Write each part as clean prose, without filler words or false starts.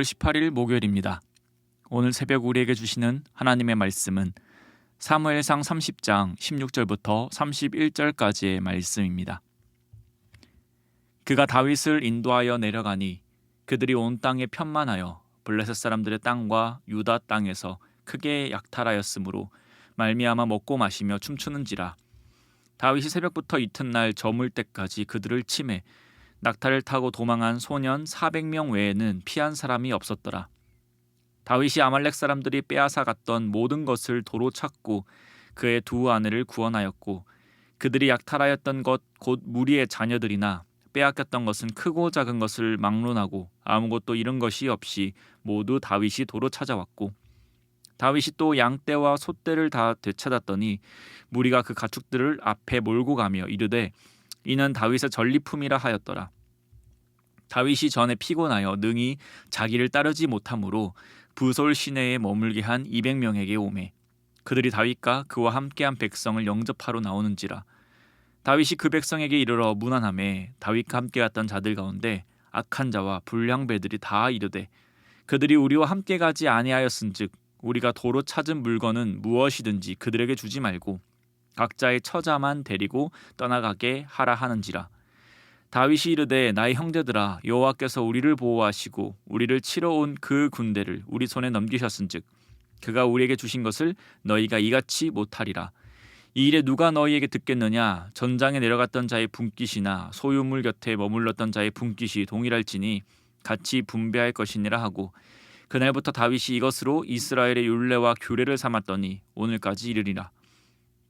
6월 18일 목요일입니다. 오늘 새벽 우리에게 주시는 하나님의 말씀은 사무엘상 30장 16절부터 31절까지의 말씀입니다. 그가 다윗을 인도하여 내려가니 그들이 온 땅에 편만하여 블레셋 사람들의 땅과 유다 땅에서 크게 약탈하였으므로 말미암아 먹고 마시며 춤추는지라. 다윗이 새벽부터 이튿날 저물 때까지 그들을 치매 낙타를 타고 도망한 소년 400명 외에는 피한 사람이 없었더라. 다윗이 아말렉 사람들이 빼앗아 갔던 모든 것을 도로 찾고 그의 두 아내를 구원하였고 그들이 약탈하였던 것 곧 무리의 자녀들이나 빼앗겼던 것은 크고 작은 것을 막론하고 아무것도 잃은 것이 없이 모두 다윗이 도로 찾아왔고 다윗이 또 양떼와 소떼를 다 되찾았더니 무리가 그 가축들을 앞에 몰고 가며 이르되 이는 다윗의 전리품이라 하였더라. 다윗이 전에 피곤하여 능히 자기를 따르지 못하므로 부솔 시내에 머물게 한 200명에게 오매 그들이 다윗과 그와 함께한 백성을 영접하러 나오는지라. 다윗이 그 백성에게 이르러 문안하매 다윗과 함께 갔던 자들 가운데 악한 자와 불량배들이 다 이르되 그들이 우리와 함께 가지 아니하였은즉 우리가 도로 찾은 물건은 무엇이든지 그들에게 주지 말고 각자의 처자만 데리고 떠나가게 하라 하는지라. 다윗이 이르되 나의 형제들아 여호와께서 우리를 보호하시고 우리를 치러 온 그 군대를 우리 손에 넘기셨은즉 그가 우리에게 주신 것을 너희가 이같이 못하리라. 이 일에 누가 너희에게 듣겠느냐. 전장에 내려갔던 자의 분깃이나 소유물 곁에 머물렀던 자의 분깃이 동일할지니 같이 분배할 것이니라 하고 그날부터 다윗이 이것으로 이스라엘의 율례와 규례를 삼았더니 오늘까지 이르리라.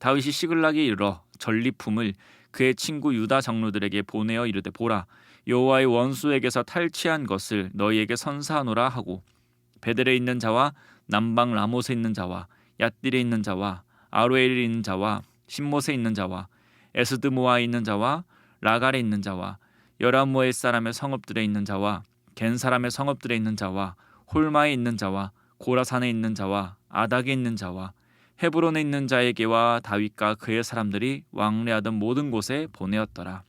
다윗이 시글락에 이르러 전리품을 그의 친구 유다 장로들에게 보내어 이르되 보라 여호와의 원수에게서 탈취한 것을 너희에게 선사하노라 하고 베델에 있는 자와 남방 라못에 있는 자와 얏딜에 있는 자와 아로엘에 있는 자와 신못에 있는 자와 에스드모아에 있는 자와 라갈에 있는 자와 여라무엘 사람의 성읍들에 있는 자와 겐 사람의 성읍들에 있는 자와 홀마에 있는 자와 고라산에 있는 자와 아닥에 있는 자와 헤브론에 있는 자에게와 다윗과 그의 사람들이 왕래하던 모든 곳에 보내었더라.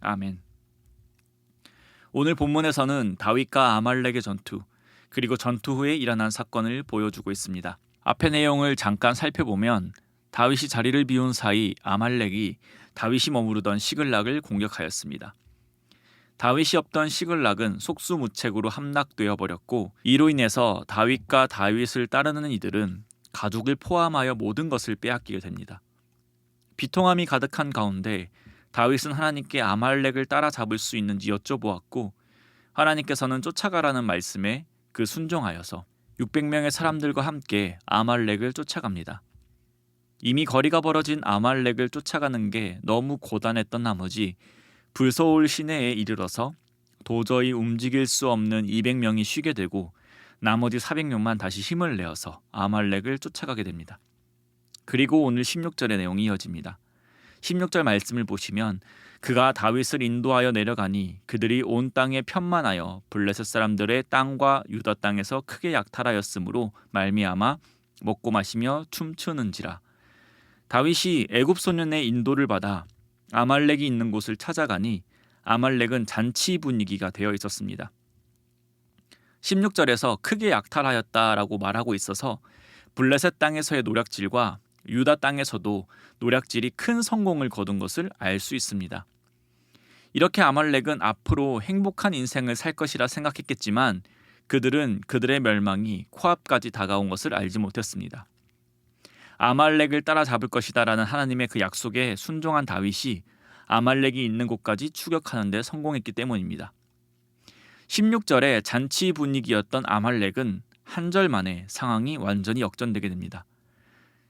아멘. 오늘 본문에서는 다윗과 아말렉의 전투 그리고 전투 후에 일어난 사건을 보여주고 있습니다. 앞의 내용을 잠깐 살펴보면 다윗이 자리를 비운 사이 아말렉이 다윗이 머무르던 시글락을 공격하였습니다. 다윗이 없던 시글락은 속수무책으로 함락되어 버렸고 이로 인해서 다윗과 다윗을 따르는 이들은 가죽을 포함하여 모든 것을 빼앗기게 됩니다. 비통함이 가득한 가운데 다윗은 하나님께 아말렉을 따라잡을 수 있는지 여쭤보았고 하나님께서는 쫓아가라는 말씀에 그 순종하여서 600명의 사람들과 함께 아말렉을 쫓아갑니다. 이미 거리가 벌어진 아말렉을 쫓아가는 게 너무 고단했던 나머지 불서올 시내에 이르러서 도저히 움직일 수 없는 200명이 쉬게 되고 나머지 400명만 다시 힘을 내어서 아말렉을 쫓아가게 됩니다. 그리고 오늘 16절의 내용이 이어집니다. 16절 말씀을 보시면 그가 다윗을 인도하여 내려가니 그들이 온 땅에 편만하여 블레셋 사람들의 땅과 유다 땅에서 크게 약탈하였으므로 말미암아 먹고 마시며 춤추는지라. 다윗이 애굽 소년의 인도를 받아 아말렉이 있는 곳을 찾아가니 아말렉은 잔치 분위기가 되어 있었습니다. 16절에서 크게 약탈하였다라고 말하고 있어서 블레셋 땅에서의 노략질과 유다 땅에서도 노략질이 큰 성공을 거둔 것을 알 수 있습니다. 이렇게 아말렉은 앞으로 행복한 인생을 살 것이라 생각했겠지만 그들은 그들의 멸망이 코앞까지 다가온 것을 알지 못했습니다. 아말렉을 따라잡을 것이다 라는 하나님의 그 약속에 순종한 다윗이 아말렉이 있는 곳까지 추격하는 데 성공했기 때문입니다. 16절에 잔치 분위기였던 아말렉은 한 절 만에 상황이 완전히 역전되게 됩니다.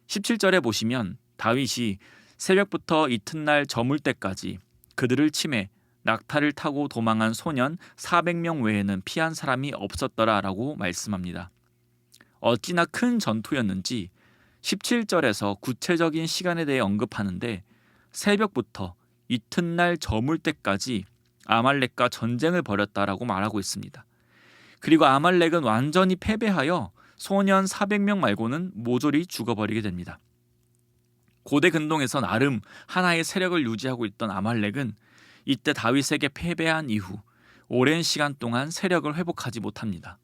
17절에 보시면 다윗이 새벽부터 이튿날 저물 때까지 그들을 치매 낙타를 타고 도망한 소년 400명 외에는 피한 사람이 없었더라 라고 말씀합니다. 어찌나 큰 전투였는지 17절에서 구체적인 시간에 대해 언급하는데 새벽부터 이튿날 저물 때까지 아말렉과 전쟁을 벌였다라고 말하고 있습니다. 그리고 아말렉은 완전히 패배하여 소년 400명 말고는 모조리 죽어버리게 됩니다. 고대 근동에서 나름 하나의 세력을 유지하고 있던 아말렉은 이때 다윗에게 패배한 이후 오랜 시간 동안 세력을 회복하지 못합니다.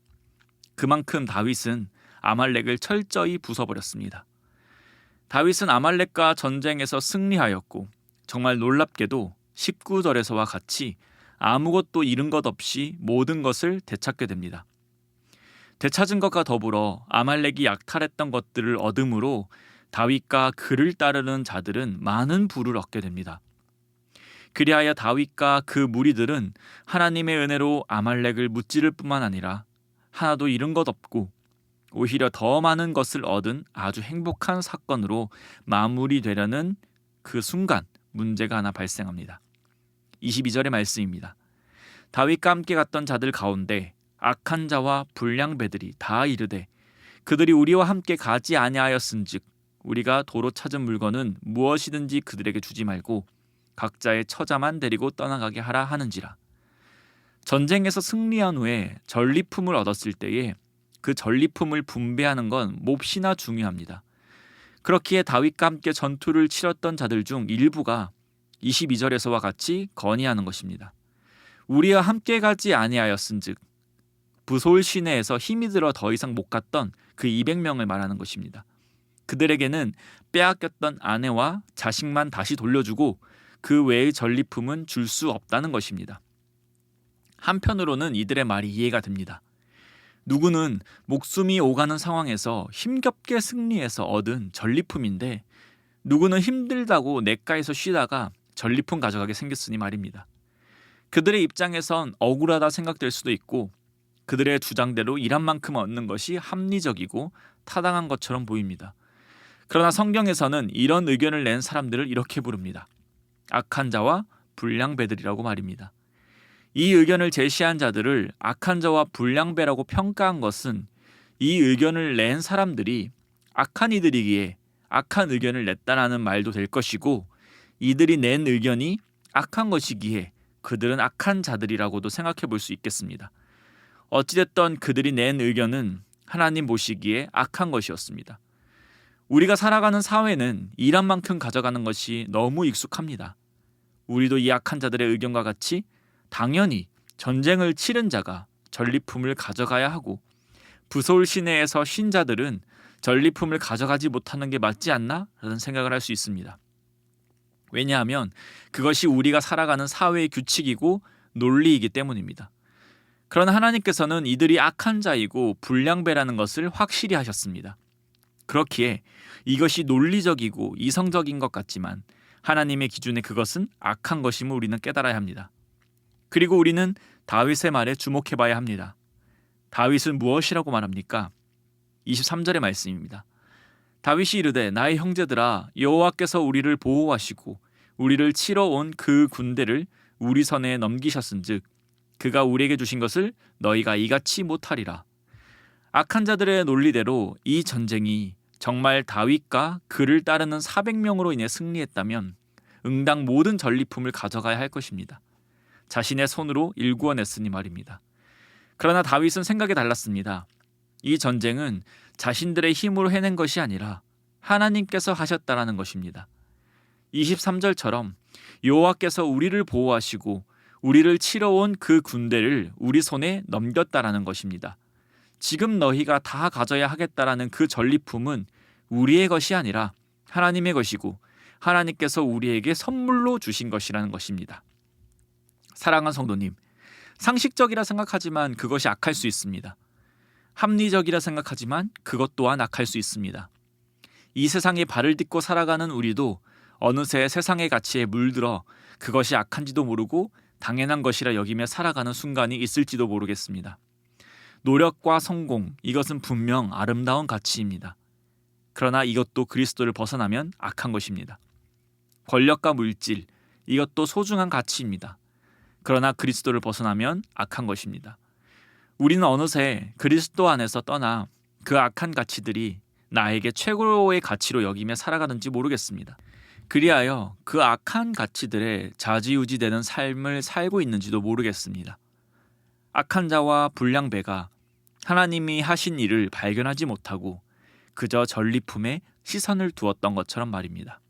그만큼 다윗은 아말렉을 철저히 부숴버렸습니다. 다윗은 아말렉과 전쟁에서 승리하였고 정말 놀랍게도 19절에서와 같이 아무것도 잃은 것 없이 모든 것을 되찾게 됩니다. 되찾은 것과 더불어 아말렉이 약탈했던 것들을 얻음으로 다윗과 그를 따르는 자들은 많은 부를 얻게 됩니다. 그리하여 다윗과 그 무리들은 하나님의 은혜로 아말렉을 무찌를 뿐만 아니라 하나도 잃은 것 없고 오히려 더 많은 것을 얻은 아주 행복한 사건으로 마무리되려는 그 순간 문제가 하나 발생합니다. 22절의 말씀입니다. 다윗과 함께 갔던 자들 가운데 악한 자와 불량배들이 다 이르되 그들이 우리와 함께 가지 아니하였은즉 우리가 도로 찾은 물건은 무엇이든지 그들에게 주지 말고 각자의 처자만 데리고 떠나가게 하라 하는지라. 전쟁에서 승리한 후에 전리품을 얻었을 때에 그 전리품을 분배하는 건 몹시나 중요합니다. 그렇기에 다윗과 함께 전투를 치렀던 자들 중 일부가 22절에서와 같이 건의하는 것입니다. 우리와 함께 가지 아니하였은즉 부솔 시내에서 힘이 들어 더 이상 못 갔던 그 200명을 말하는 것입니다. 그들에게는 빼앗겼던 아내와 자식만 다시 돌려주고 그 외의 전리품은 줄 수 없다는 것입니다. 한편으로는 이들의 말이 이해가 됩니다. 누구는 목숨이 오가는 상황에서 힘겹게 승리해서 얻은 전리품인데 누구는 힘들다고 냇가에서 쉬다가 전리품 가져가게 생겼으니 말입니다. 그들의 입장에선 억울하다 생각될 수도 있고 그들의 주장대로 일한 만큼 얻는 것이 합리적이고 타당한 것처럼 보입니다. 그러나 성경에서는 이런 의견을 낸 사람들을 이렇게 부릅니다. 악한 자와 불량배들이라고 말입니다. 이 의견을 제시한 자들을 악한 자와 불량배라고 평가한 것은 이 의견을 낸 사람들이 악한 이들이기에 악한 의견을 냈다라는 말도 될 것이고 이들이 낸 의견이 악한 것이기에 그들은 악한 자들이라고도 생각해 볼 수 있겠습니다. 어찌됐든 그들이 낸 의견은 하나님 보시기에 악한 것이었습니다. 우리가 살아가는 사회는 일한 만큼 가져가는 것이 너무 익숙합니다. 우리도 이 악한 자들의 의견과 같이 당연히 전쟁을 치른 자가 전리품을 가져가야 하고 부솔 시내에서 신자들은 전리품을 가져가지 못하는 게 맞지 않나? 라는 생각을 할 수 있습니다. 왜냐하면 그것이 우리가 살아가는 사회의 규칙이고 논리이기 때문입니다. 그러나 하나님께서는 이들이 악한 자이고 불량배라는 것을 확실히 하셨습니다. 그렇기에 이것이 논리적이고 이성적인 것 같지만 하나님의 기준에 그것은 악한 것임을 우리는 깨달아야 합니다. 그리고 우리는 다윗의 말에 주목해 봐야 합니다. 다윗은 무엇이라고 말합니까? 23절의 말씀입니다. 다윗이 이르되 나의 형제들아 여호와께서 우리를 보호하시고 우리를 치러 온 그 군대를 우리 손에 넘기셨은즉 그가 우리에게 주신 것을 너희가 이같이 못하리라. 악한 자들의 논리대로 이 전쟁이 정말 다윗과 그를 따르는 400명으로 인해 승리했다면 응당 모든 전리품을 가져가야 할 것입니다. 자신의 손으로 일구어냈으니 말입니다. 그러나 다윗은 생각이 달랐습니다. 이 전쟁은 자신들의 힘으로 해낸 것이 아니라 하나님께서 하셨다라는 것입니다. 23절처럼 여호와께서 우리를 보호하시고 우리를 치러 온 그 군대를 우리 손에 넘겼다라는 것입니다. 지금 너희가 다 가져야 하겠다라는 그 전리품은 우리의 것이 아니라 하나님의 것이고 하나님께서 우리에게 선물로 주신 것이라는 것입니다. 사랑하는 성도님, 상식적이라 생각하지만 그것이 악할 수 있습니다. 합리적이라 생각하지만 그것 또한 악할 수 있습니다. 이 세상에 발을 딛고 살아가는 우리도 어느새 세상의 가치에 물들어 그것이 악한지도 모르고 당연한 것이라 여기며 살아가는 순간이 있을지도 모르겠습니다. 노력과 성공, 이것은 분명 아름다운 가치입니다. 그러나 이것도 그리스도를 벗어나면 악한 것입니다. 권력과 물질, 이것도 소중한 가치입니다. 그러나 그리스도를 벗어나면 악한 것입니다. 우리는 어느새 그리스도 안에서 떠나 그 악한 가치들이 나에게 최고의 가치로 여기며 살아가는지 모르겠습니다. 그리하여 그 악한 가치들에 좌지우지되는 삶을 살고 있는지도 모르겠습니다. 악한 자와 불량배가 하나님이 하신 일을 발견하지 못하고 그저 전리품에 시선을 두었던 것처럼 말입니다.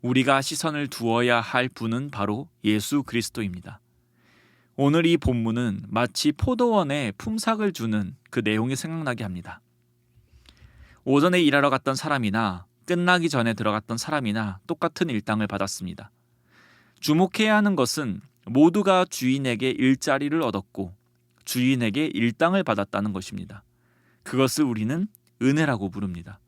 우리가 시선을 두어야 할 분은 바로 예수 그리스도입니다. 오늘 이 본문은 마치 포도원에 품삯을 주는 그 내용이 생각나게 합니다. 오전에 일하러 갔던 사람이나 끝나기 전에 들어갔던 사람이나 똑같은 일당을 받았습니다. 주목해야 하는 것은 모두가 주인에게 일자리를 얻었고 주인에게 일당을 받았다는 것입니다. 그것을 우리는 은혜라고 부릅니다.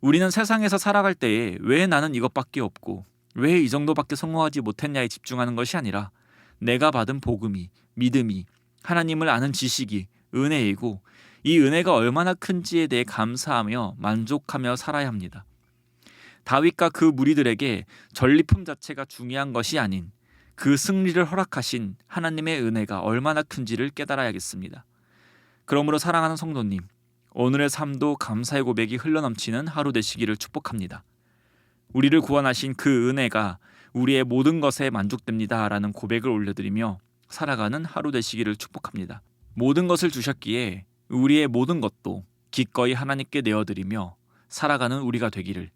우리는 세상에서 살아갈 때에 왜 나는 이것밖에 없고 왜 이 정도밖에 성공하지 못했냐에 집중하는 것이 아니라 내가 받은 복음이, 믿음이, 하나님을 아는 지식이 은혜이고 이 은혜가 얼마나 큰지에 대해 감사하며 만족하며 살아야 합니다. 다윗과 그 무리들에게 전리품 자체가 중요한 것이 아닌 그 승리를 허락하신 하나님의 은혜가 얼마나 큰지를 깨달아야겠습니다. 그러므로 사랑하는 성도님, 오늘의 삶도 감사의 고백이 흘러넘치는 하루 되시기를 축복합니다. 우리를 구원하신 그 은혜가 우리의 모든 것에 만족됩니다 라는 고백을 올려드리며 살아가는 하루 되시기를 축복합니다. 모든 것을 주셨기에 우리의 모든 것도 기꺼이 하나님께 내어드리며 살아가는 우리가 되기를,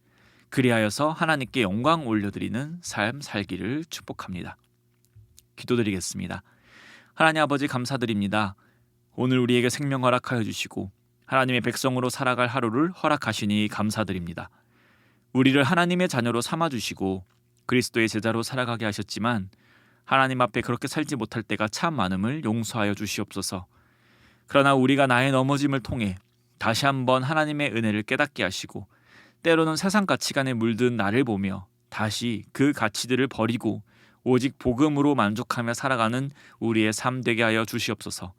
그리하여서 하나님께 영광 올려드리는 삶 살기를 축복합니다. 기도드리겠습니다. 하나님 아버지 감사드립니다. 오늘 우리에게 생명 허락하여 주시고 하나님의 백성으로 살아갈 하루를 허락하시니 감사드립니다. 우리를 하나님의 자녀로 삼아주시고 그리스도의 제자로 살아가게 하셨지만 하나님 앞에 그렇게 살지 못할 때가 참 많음을 용서하여 주시옵소서. 그러나 우리가 나의 넘어짐을 통해 다시 한번 하나님의 은혜를 깨닫게 하시고 때로는 세상 가치관에 물든 나를 보며 다시 그 가치들을 버리고 오직 복음으로 만족하며 살아가는 우리의 삶 되게 하여 주시옵소서.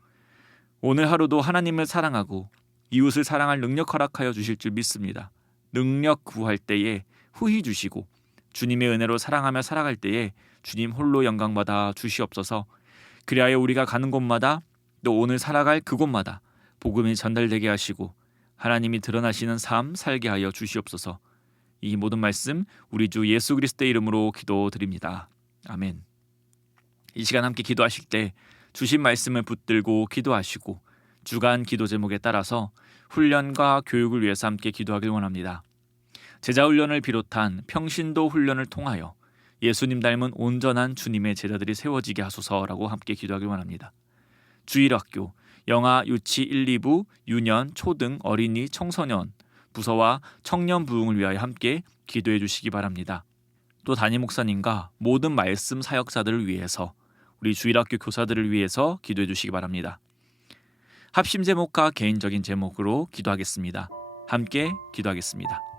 오늘 하루도 하나님을 사랑하고 이웃을 사랑할 능력 허락하여 주실 줄 믿습니다. 능력 구할 때에 후히 주시고 주님의 은혜로 사랑하며 살아갈 때에 주님 홀로 영광받아 주시옵소서. 그리하여 우리가 가는 곳마다 또 오늘 살아갈 그곳마다 복음이 전달되게 하시고 하나님이 드러나시는 삶 살게 하여 주시옵소서. 이 모든 말씀 우리 주 예수 그리스도의 이름으로 기도드립니다. 아멘. 이 시간 함께 기도하실 때 주신 말씀을 붙들고 기도하시고 주간 기도 제목에 따라서 훈련과 교육을 위해서 함께 기도하길 원합니다. 제자훈련을 비롯한 평신도 훈련을 통하여 예수님 닮은 온전한 주님의 제자들이 세워지게 하소서라고 함께 기도하길 원합니다. 주일학교, 영아, 유치 1, 2부, 유년, 초등, 어린이, 청소년, 부서와 청년 부흥을 위하여 함께 기도해 주시기 바랍니다. 또 담임 목사님과 모든 말씀 사역자들을 위해서 우리 주일학교 교사들을 위해서 기도해 주시기 바랍니다. 합심 제목과 개인적인 제목으로 기도하겠습니다. 함께 기도하겠습니다.